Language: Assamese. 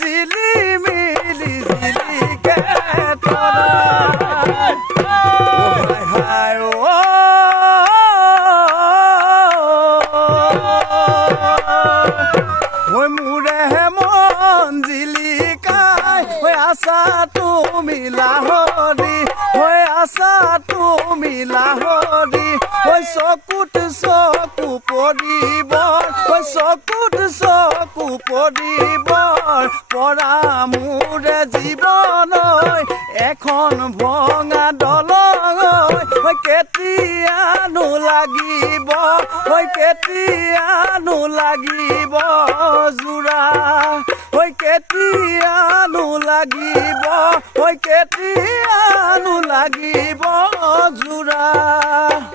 জিলি মিলি জিলিকে তৰা হায় হায় মোৰে মন জিলিকাই আছা তুমি লাহৰি আছা তুমি লাহৰি চকুত চকু পৰিব চকুত চকু পৰিব পৰা মোৰে জীৱন এখন ভঙা দলং কেতিয়ানো লাগিব কেতিয়ানো লাগিব জোৰা কেতিয়ানো লাগিব কেতিয়ানো লাগিব জোৰা।